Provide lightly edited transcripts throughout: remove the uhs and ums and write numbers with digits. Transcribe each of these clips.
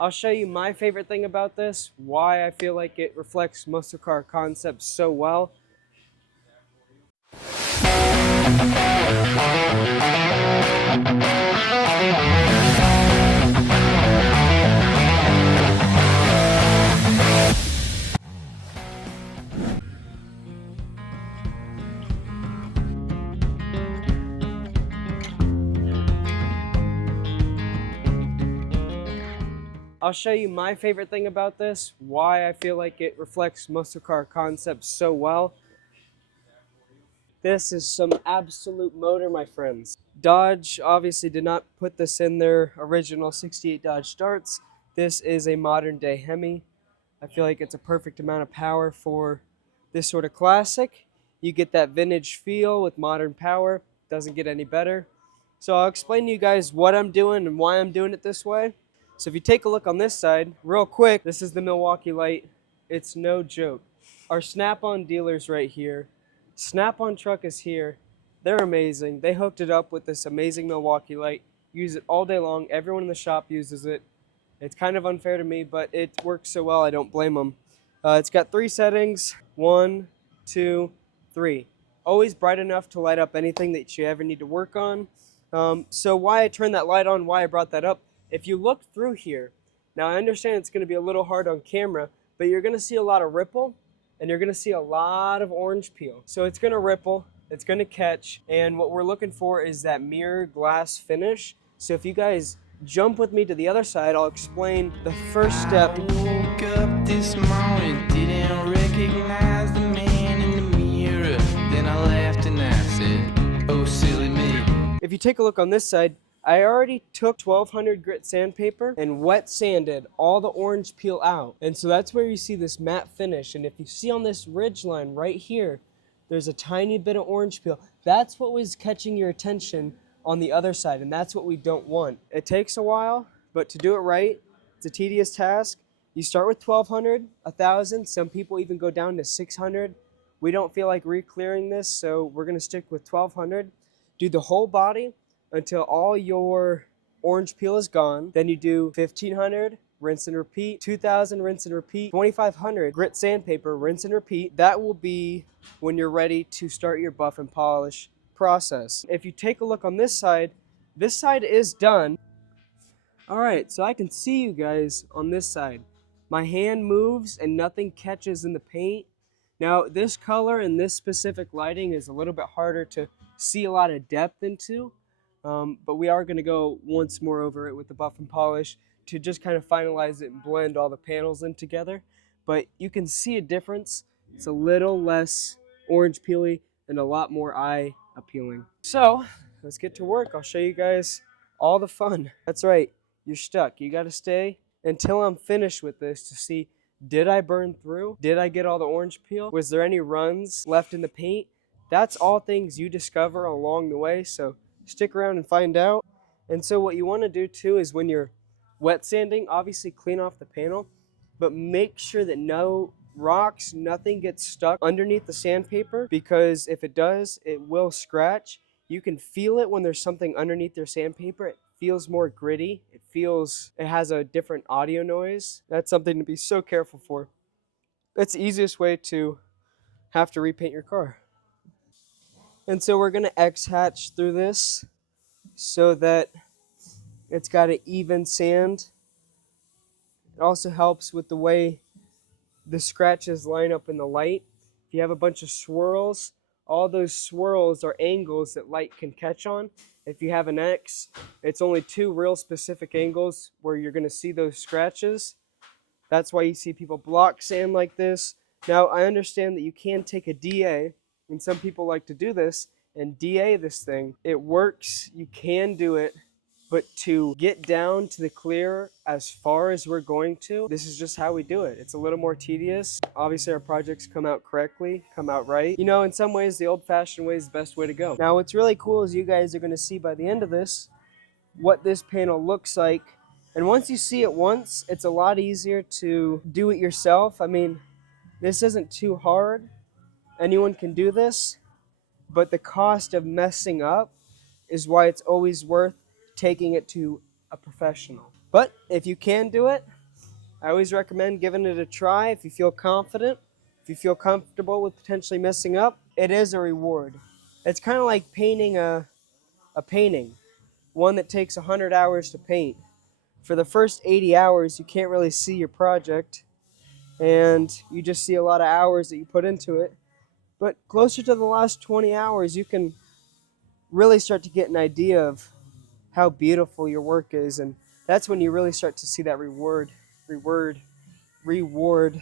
I'll show you my favorite thing about this, why I feel like it reflects muscle car concepts so well. I'll show you my favorite thing about this, why I feel like it reflects muscle car concepts so well. This is some absolute motor, my friends. Dodge obviously did not put this in their original 68 Dodge Darts. This is a modern day Hemi. I feel like it's a perfect amount of power for this sort of classic. You get that vintage feel with modern power. Doesn't get any better. So I'll explain to you guys what I'm doing and why I'm doing it this way. So if you take a look on this side, real quick, this is the Milwaukee light. It's no joke. Our Snap-on dealer's right here. Snap-on truck is here. They're amazing. They hooked it up with this amazing Milwaukee light. Use it all day long. Everyone in the shop uses it. It's kind of unfair to me, but it works so well, I don't blame them. It's got 3 settings. 1, 2, 3. Always bright enough to light up anything that you ever need to work on. So why I turned that light on, why I brought that up, if you look through here, now I understand it's going to be a little hard on camera, but you're going to see a lot of ripple, and you're going to see a lot of orange peel. So it's going to ripple, it's going to catch, and what we're looking for is that mirror glass finish. So if you guys jump with me to the other side, I'll explain the first step. I woke up this morning, didn't recognize the man in the mirror. Then I laughed and I said, oh silly me. If you take a look on this side, I already took 1200 grit sandpaper and wet sanded all the orange peel out. And so that's where you see this matte finish. And if you see on this ridge line right here, there's a tiny bit of orange peel. That's what was catching your attention on the other side, and that's what we don't want. It takes a while, but to do it right, it's a tedious task. You start with 1200, 1000, some people even go down to 600. We don't feel like re-clearing this, so we're gonna stick with 1200. Do the whole body until all your orange peel is gone. Then you do 1500, rinse and repeat, 2000, rinse and repeat, 2500, grit sandpaper, rinse and repeat. That will be when you're ready to start your buff and polish process. If you take a look on this side is done. All right, so I can see you guys on this side. My hand moves and nothing catches in the paint. Now this color and this specific lighting is a little bit harder to see a lot of depth into. But we are going to go once more over it with the buff and polish to just kind of finalize it and blend all the panels in together. But you can see a difference. It's a little less orange peely and a lot more eye appealing. So let's get to work. I'll show you guys all the fun. That's right, you're stuck. You got to stay until I'm finished with this to see, did I burn through? Did I get all the orange peel? Was there any runs left in the paint? That's all things you discover along the way. So stick around and find out. And so what you want to do too is when you're wet sanding, obviously clean off the panel, but make sure that no rocks, nothing gets stuck underneath the sandpaper, because if it does, it will scratch. You can feel it when there's something underneath your sandpaper. It feels more gritty. It has a different audio noise. That's something to be so careful for. That's the easiest way to have to repaint your car. And so we're going to X-hatch through this so that it's got an even sand. It also helps with the way the scratches line up in the light. If you have a bunch of swirls, all those swirls are angles that light can catch on. If you have an X, it's only 2 real specific angles where you're going to see those scratches. That's why you see people block sand like this. Now, I understand that you can take a DA, and some people like to do this, and DA this thing. It works, you can do it, but to get down to the clear as far as we're going to, this is just how we do it. It's a little more tedious. Obviously, our projects come out correctly, come out right. You know, in some ways, the old-fashioned way is the best way to go. Now, what's really cool is you guys are going to see by the end of this what this panel looks like. And once you see it once, it's a lot easier to do it yourself. I mean, this isn't too hard. Anyone can do this. But the cost of messing up is why it's always worth taking it to a professional. But if you can do it, I always recommend giving it a try if you feel confident, if you feel comfortable with potentially messing up. It is a reward. It's kind of like painting a painting, one that takes 100 hours to paint. For the first 80 hours, you can't really see your project, and you just see a lot of hours that you put into it. But closer to the last 20 hours, you can really start to get an idea of how beautiful your work is, and that's when you really start to see that reward.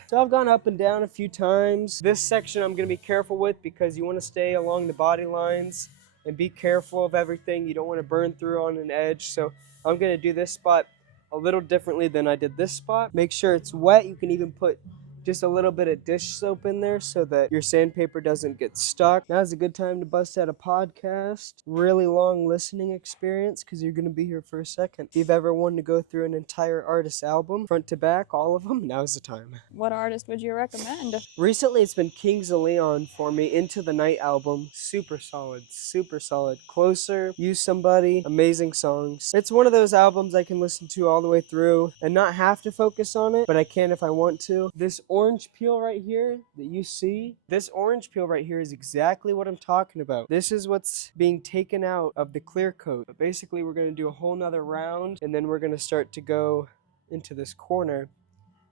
So I've gone up and down a few times. This section I'm going to be careful with because you want to stay along the body lines and be careful of everything. You don't want to burn through on an edge. So I'm going to do this spot a little differently than I did this spot. Make sure it's wet. You can even put just a little bit of dish soap in there so that your sandpaper doesn't get stuck. Now's a good time to bust out a podcast. Really long listening experience because you're going to be here for a second. If you've ever wanted to go through an entire artist's album, front to back, all of them, now's the time. What artist would you recommend? Recently, it's been Kings of Leon for me. Into the Night album. Super solid, super solid. Closer, Use Somebody, amazing songs. It's one of those albums I can listen to all the way through and not have to focus on it, but I can if I want to. This orange peel right here that you see, this orange peel right here is exactly what I'm talking about. This is what's being taken out of the clear coat. But basically, we're going to do a whole nother round, and then we're going to start to go into this corner.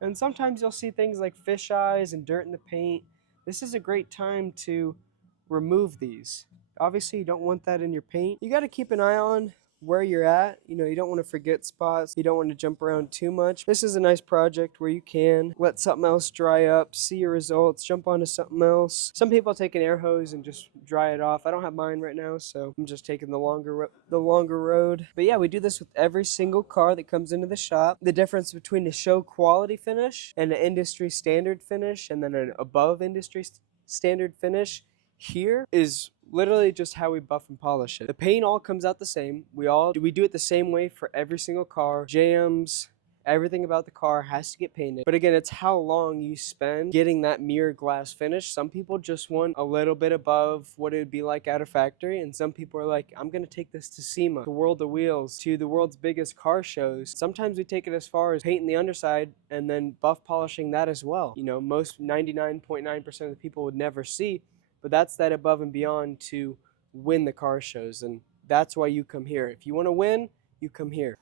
And sometimes you'll see things like fish eyes and dirt in the paint. This is a great time to remove these. Obviously, you don't want that in your paint. You got to keep an eye on where you're at. You know, you don't want to forget spots. You don't want to jump around too much. This is a nice project where you can let something else dry up, see your results, jump onto something else. Some people take an air hose and just dry it off. I don't have mine right now, so I'm just taking the longer road. But yeah, we do this with every single car that comes into the shop. The difference between a show quality finish and an industry standard finish and then an above industry standard finish here is literally just how we buff and polish it. The paint all comes out the same. We do it the same way for every single car. Jams, everything about the car has to get painted. But again, it's how long you spend getting that mirror glass finish. Some people just want a little bit above what it would be like out of factory, and some people are like, I'm gonna take this to SEMA, to World of Wheels, to the world's biggest car shows. Sometimes we take it as far as painting the underside and then buff polishing that as well. You know, most 99.9% of the people would never see. But that's that above and beyond to win the car shows, and that's why you come here. If you want to win, you come here.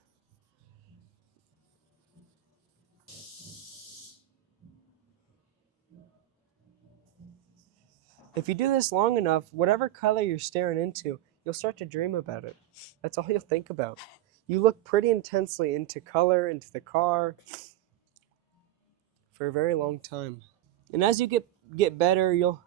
If you do this long enough, whatever color you're staring into, you'll start to dream about it. That's all you'll think about. You look pretty intensely into color, into the car, for a very long time. And as you get better, you'll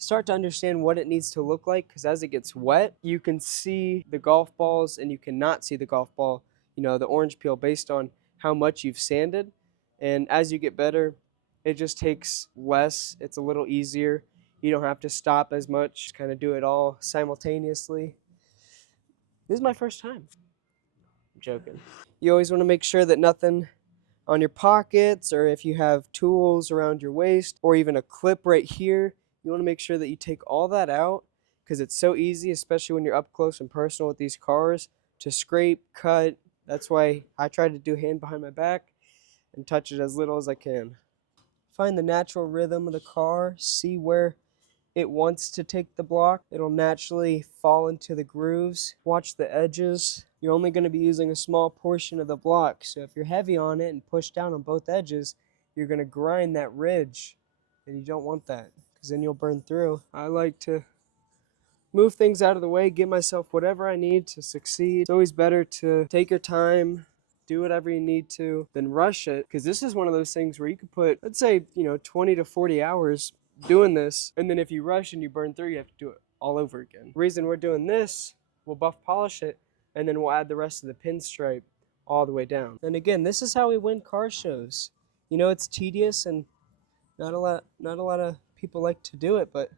start to understand what it needs to look like, because as it gets wet, you can see the golf balls and you cannot see the golf ball, you know, the orange peel based on how much you've sanded. And as you get better, it just takes less. It's a little easier. You don't have to stop as much, kind of do it all simultaneously. This is my first time. I'm joking. You always want to make sure that nothing on your pockets, or if you have tools around your waist, or even a clip right here, you want to make sure that you take all that out, because it's so easy, especially when you're up close and personal with these cars, to scrape, cut. That's why I try to do hand behind my back and touch it as little as I can. Find the natural rhythm of the car, see where it wants to take the block. It'll naturally fall into the grooves. Watch the edges. You're only going to be using a small portion of the block, so if you're heavy on it and push down on both edges, you're going to grind that ridge, and you don't want that, because then you'll burn through. I like to move things out of the way, give myself whatever I need to succeed. It's always better to take your time, do whatever you need to, than rush it, because this is one of those things where you could put, let's say, 20 to 40 hours doing this, and then if you rush and you burn through, you have to do it all over again. The reason we're doing this, we'll buff polish it, and then we'll add the rest of the pinstripe all the way down. And again, this is how we win car shows. It's tedious and not a lot of people like to do it, but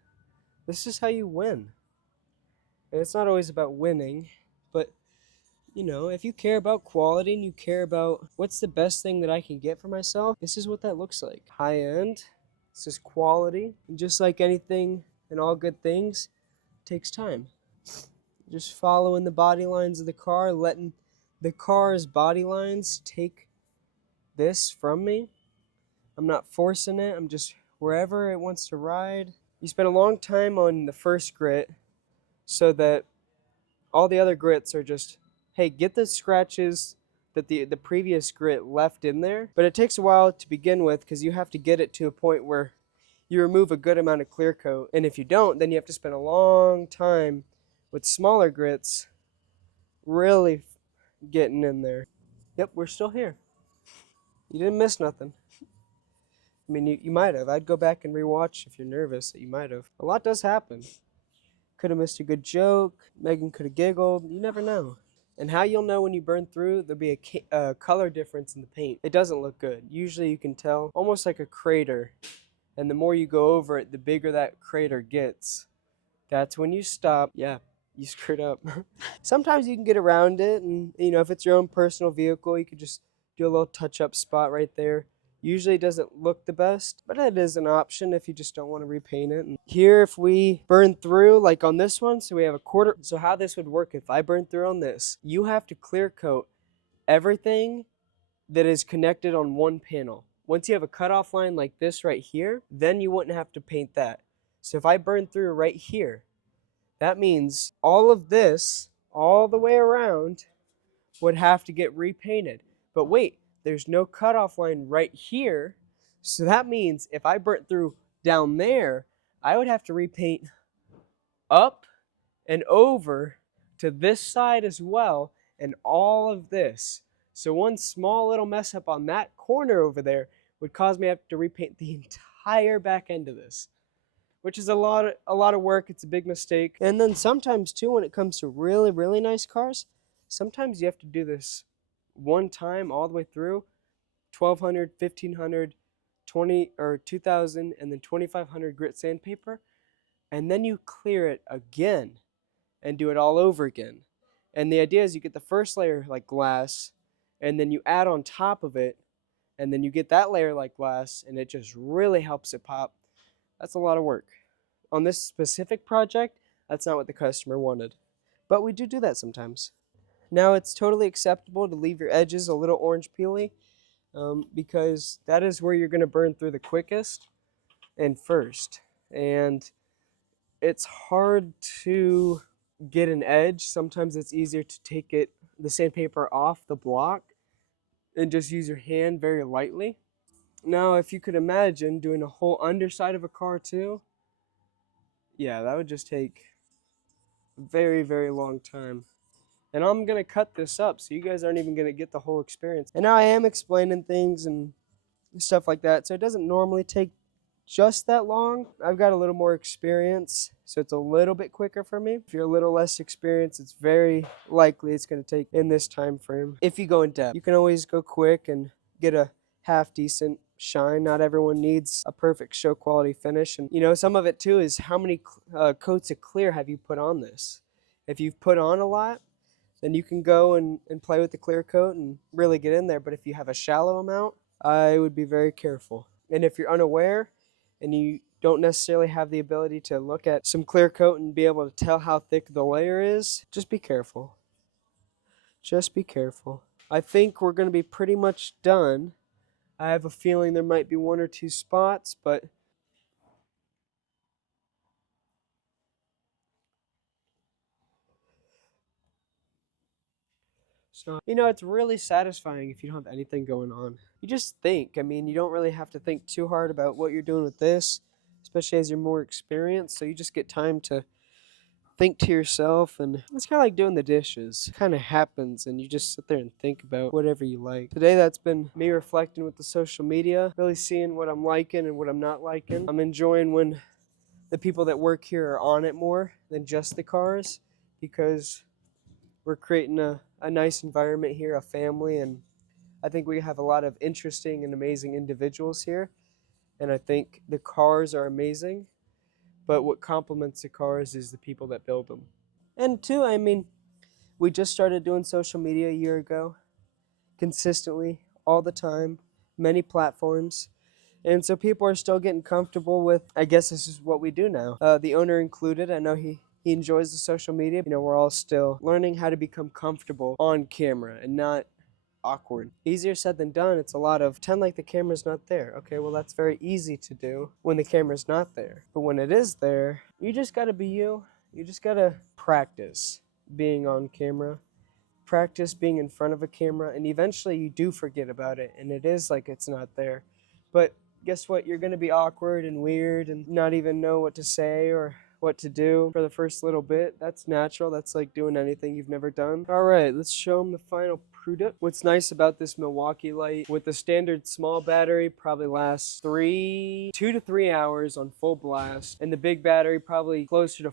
this is how you win. And it's not always about winning, but if you care about quality and you care about what's the best thing that I can get for myself, this is what that looks like. High end, this is quality, and just like anything and all good things, it takes time. Just following the body lines of the car, letting the car's body lines take this from me. I'm not forcing it, I'm just wherever it wants to ride. You spend a long time on the first grit so that all the other grits are just, hey, get the scratches that the previous grit left in there. But it takes a while to begin with because you have to get it to a point where you remove a good amount of clear coat. And if you don't, then you have to spend a long time with smaller grits really getting in there. Yep, we're still here. You didn't miss nothing. I mean, you might have. I'd go back and rewatch if you're nervous that you might have. A lot does happen. Could have missed a good joke. Megan could have giggled. You never know. And how you'll know when you burn through, there'll be a color difference in the paint. It doesn't look good. Usually you can tell, almost like a crater. And the more you go over it, the bigger that crater gets. That's when you stop. Yeah, you screwed up. Sometimes you can get around it, and if it's your own personal vehicle, you could just do a little touch-up spot right there. Usually it doesn't look the best, but it is an option if you just don't want to repaint it. And here, if we burn through, like on this one, so we have a quarter. So how this would work, if I burn through on this, you have to clear coat everything that is connected on one panel. Once you have a cutoff line like this right here, then you wouldn't have to paint that. So if I burn through right here, that means all of this, all the way around, would have to get repainted. But wait, there's no cutoff line right here. So that means if I burnt through down there, I would have to repaint up and over to this side as well, and all of this. So one small little mess up on that corner over there would cause me to have to repaint the entire back end of this, which is a lot of work. It's a big mistake. And then sometimes too, when it comes to really, really nice cars, sometimes you have to do this one time all the way through, 1200, 1500, 20 or 2000, and then 2500 grit sandpaper, and then you clear it again and do it all over again. And the idea is you get the first layer like glass, and then you add on top of it, and then you get that layer like glass, and it just really helps it pop. That's a lot of work. On this specific project, that's not what the customer wanted, but we do that sometimes. Now it's totally acceptable to leave your edges a little orange peely, because that is where you're going to burn through the quickest and first. And it's hard to get an edge. Sometimes it's easier to take the sandpaper off the block and just use your hand very lightly. Now, if you could imagine doing a whole underside of a car too, yeah, that would just take a very, very long time. And I'm going to cut this up, so you guys aren't even going to get the whole experience. And now I am explaining things and stuff like that, so it doesn't normally take just that long. I've got a little more experience, so it's a little bit quicker for me. If you're a little less experienced, it's very likely it's going to take in this time frame. If you go in depth, you can always go quick and get a half decent shine. Not everyone needs a perfect show quality finish. And some of it too is how many coats of clear have you put on this. If you've put on a lot, then you can go and play with the clear coat and really get in there. But if you have a shallow amount, I would be very careful. And if you're unaware and you don't necessarily have the ability to look at some clear coat and be able to tell how thick the layer is, just be careful. Just be careful. I think we're going to be pretty much done. I have a feeling there might be one or two spots, but so, it's really satisfying if you don't have anything going on. You just think. I mean, you don't really have to think too hard about what you're doing with this, especially as you're more experienced. So you just get time to think to yourself, and it's kind of like doing the dishes. It kind of happens, and you just sit there and think about whatever you like. Today, that's been me reflecting with the social media, really seeing what I'm liking and what I'm not liking. I'm enjoying when the people that work here are on it more than just the cars, because we're creating a nice environment here, a family, and I think we have a lot of interesting and amazing individuals here, and I think the cars are amazing, but what complements the cars is the people that build them. And two, I mean, we just started doing social media a year ago, consistently, all the time, many platforms, and so people are still getting comfortable with, I guess this is what we do now. The owner included, I know he he enjoys the social media. You know, we're all still learning how to become comfortable on camera and not awkward. Easier said than done. It's a lot of pretend like the camera's not there. Okay, well, that's very easy to do when the camera's not there. But when it is there, you just gotta be you. You just gotta practice being on camera, practice being in front of a camera, and eventually you do forget about it and it is like it's not there. But guess what? You're gonna be awkward and weird and not even know what to say or what to do for the first little bit. That's natural. That's like doing anything you've never done. All right, let's show them the final product. What's nice about this Milwaukee light, with the standard small battery, probably lasts 2 to 3 hours on full blast, and the big battery probably closer to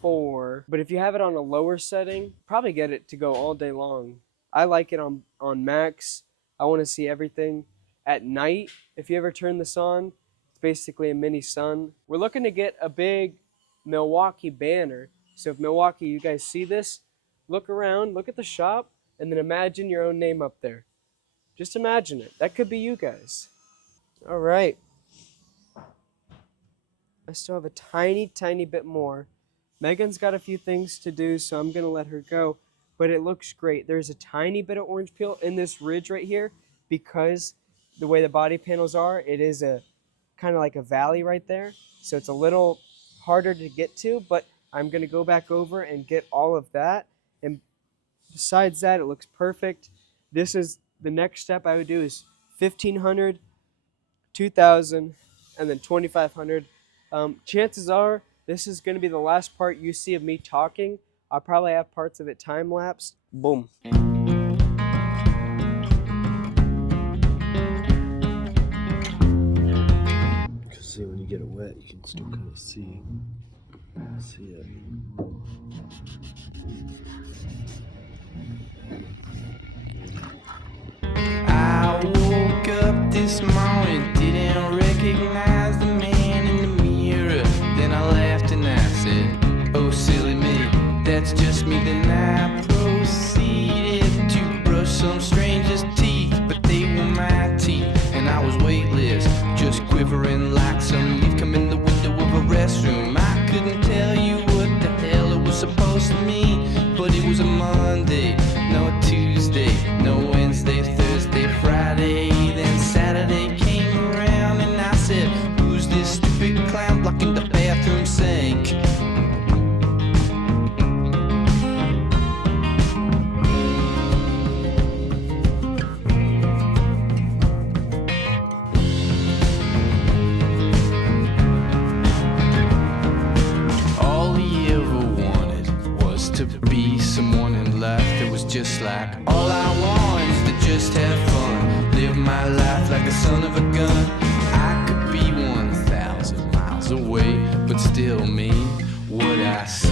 4. But if you have it on a lower setting, probably get it to go all day long. I like it on max. I want to see everything at night. If you ever turn this on, it's basically a mini sun. We're looking to get a big Milwaukee banner. So if Milwaukee, you guys see this, look around, look at the shop, and then imagine your own name up there. Just imagine it. That could be you guys. All right. I still have a tiny bit more. Megan's got a few things to do, so I'm going to let her go. But it looks great. There's a tiny bit of orange peel in this ridge right here because the way the body panels are, it is a kind of like a valley right there. So it's a little harder to get to, but I'm going to go back over and get all of that. And besides that, it looks perfect. This is the next step I would do is 1,500, 2,000, and then 2,500. Chances are this is going to be the last part you see of me talking. I'll probably have parts of it time-lapsed. Boom. Because see, when you get it wet, you can still kind of see it. I woke up this morning, didn't recognize the man in the mirror. Then I laughed and I said, oh silly me, that's just me. Then I proceeded to brush some stranger's teeth, but they were my teeth, and I was weightless, just quivering like some leaf come in the window of a restroom. I couldn't tell you what the hell it was supposed to mean, but it was a Monday, no Tuesday, no Wednesday, Thursday, Friday. Then Saturday came around and I said, who's this stupid clown blocking the bathroom sink? All he ever wanted was to be someone in life that was just like all I want is to just have fun, live my life like the son of a gun. I could be 1,000 miles away, but still mean what I say.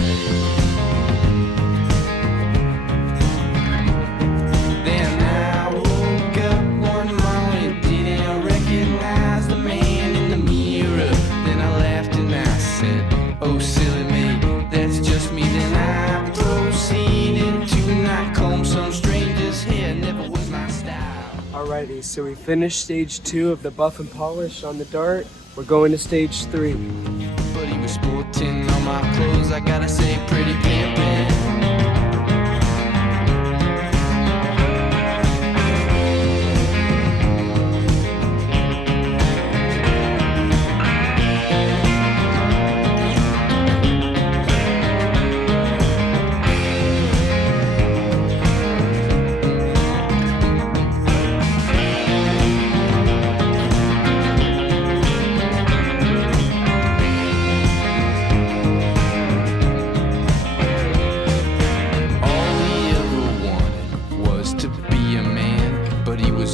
Then I woke up one morning, didn't recognize the man in the mirror. Then I laughed and I said, oh silly me, that's just me. Then I proceeded to not comb some stranger's hair, never was my style. Alrighty, so we finished stage 2 of the buff and polish on the dart. We're going to stage 3. But he was sporting all my clothes, I gotta say, pretty pimpin'.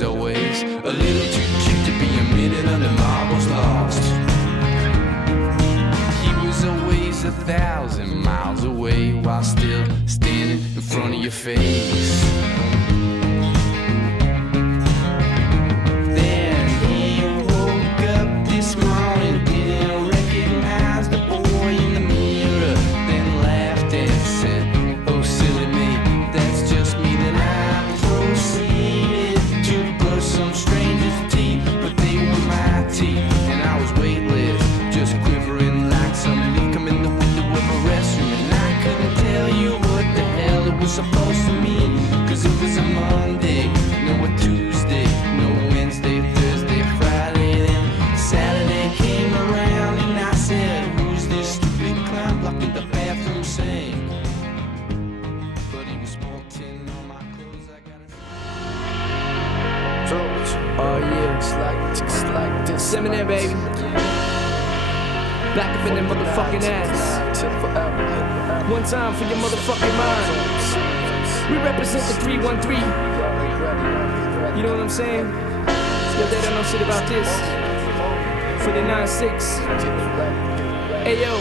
Always a little too cute to be a minute under marbles lost. He was always 1,000 miles away while still standing in front of your face. Then he woke up this morning, didn't recognize the boy in the mirror, then laughed and said, oh silly me, that's just me. Then I proceeded to brush some stranger's teeth, but they were my teeth, and I was weightless, just quivering like some leaf come in the window of a restroom. And Oh yeah, it's like this. Eminem, baby. Back up in that motherfucking ass. One time for your motherfucking mind. We represent the 313. You know what I'm saying? Yo, they don't know shit about this. For the 9-6. Ayo.